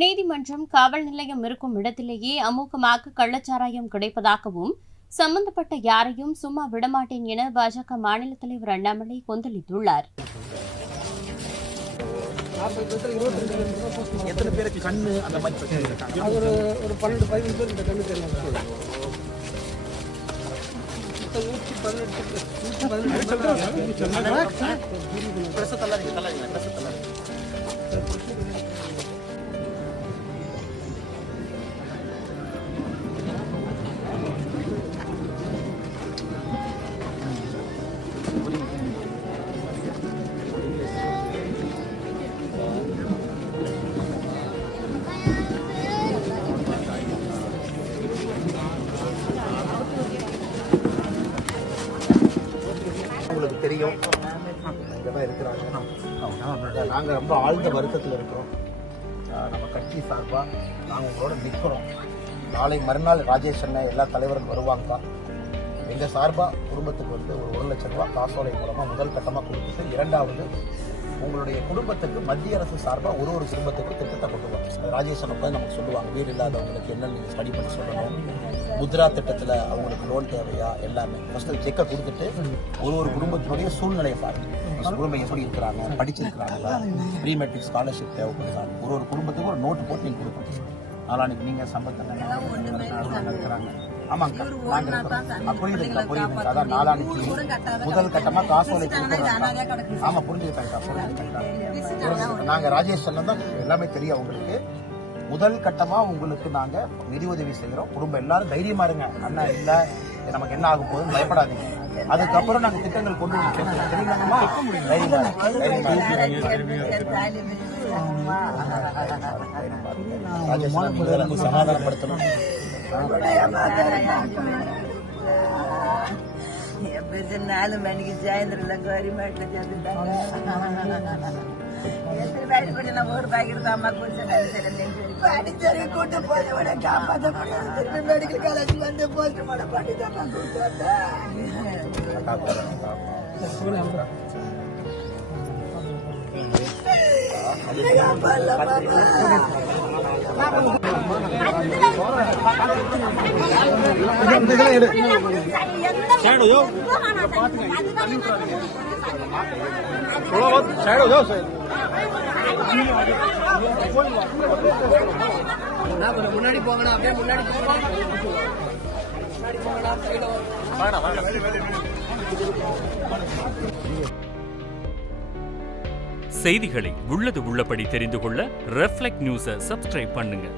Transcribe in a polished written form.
நீதிமன்றம் காவல் நிலையம் இருக்கும் இடத்திலேயே அமோகமாக கள்ளச்சாராயம் கிடைப்பதாகவும் சம்பந்தப்பட்ட யாரையும் சும்மா விடமாட்டேன் என பாஜக மாநில தலைவர் அண்ணாமலை கொந்தளித்துள்ளார். உங்களுக்கு தெரியும் இங்கதான் இருக்கிறாங்க. நாங்கள் ரொம்ப ஆழ்ந்த வருத்தத்தில் இருக்கிறோம். நம்ம கட்சி சார்பாக நாங்கள் உங்களோட நிற்கிறோம். நாளை மறுநாள் ராஜேஷ் அண்ணன் எல்லா தலைவரும் வருவாங்க. எங்கள் சார்பாக குடும்பத்துக்கு ஒரு 1 லட்சம் ரூபா காசோலை மூலமாக முதல் கட்டமாக கொடுத்துட்டு, இரண்டாவது உங்களுடைய குடும்பத்துக்கு மத்திய அரசு சார்பாக ஒரு குடும்பத்துக்கு திட்டத்தை கொண்டு வரும். ராஜேஷ் அண்ணன் போய் நமக்கு சொல்லுவாங்க, வீடு இல்லாதவங்களுக்கு என்னென்னு நீங்கள் ஸ்டடி பண்ணி சொல்லணும், முத்ரா திட்டத்தில் அவங்களுக்கு லோன் தேவையா, எல்லாமே ஃபஸ்ட்டு செக்கை கொடுத்துட்டு ஒரு குடும்பத்தினுடைய சூழ்நிலையை பாருங்கள். குடும்பம் எப்படி இருக்கிறாங்க, படிச்சிருக்கிறாங்களா, ப்ரீ மெட்ரிக் ஸ்காலர்ஷிப் தேவைப்படுறாங்க, ஒரு குடும்பத்துக்கு ஒரு நோட்டு போட்டு நீங்கள் கொடுக்கணும். நாளானிக்கு நீங்கள் சம்பளத்தில் இருக்கிறாங்க. ஆமாங்க, புரியுதுங்களா? அதான் நாளானிக்கு முதல் கட்டமாக காசோலை கொடுக்குறாங்க. ஆமாம், புரிஞ்சுக்கிட்டாங்க. நாங்கள் ராஜேஷ் அண்ணன் தான் எல்லாமே தெரியும் அவங்களுக்கு. முதல் கட்டமா உங்களுக்கு நாங்க நிதி உதவி செய்யறோம். குடும்பம் எல்லாரும் தைரியமா இருங்க. அண்ணா இல்ல நமக்கு என்ன ஆகும் போதும் பயப்படாதீங்க. அதுக்கப்புறம் நாங்க திட்டங்கள் கொண்டு வந்து தெரியுமாங்கம்மா? ராஜேஷ் சமாதானப்படுத்தணும். நாலு மணிக்கு சாயந்தரம் கவர்மெண்ட்ல சேர்த்துட்டாங்க. ஓடு பாக்கிட்டு அம்மா கொஞ்சம் படிச்சவங்க கூட்டு போய் விட காப்பாற்ற முடியாது. மெடிக்கல் காலேஜ் வந்து போஸ்ட் மார்ட்டம் பண்ணி தான் கூட்டு முன்னாடி போங்கண்ணா, அப்படியே முன்னாடி செய்திகளை உள்ளது உள்ளபடி தெரிந்து கொள்ள ரெஃப்ளெக்ட் நியூஸை சப்ஸ்கிரைப் பண்ணுங்க.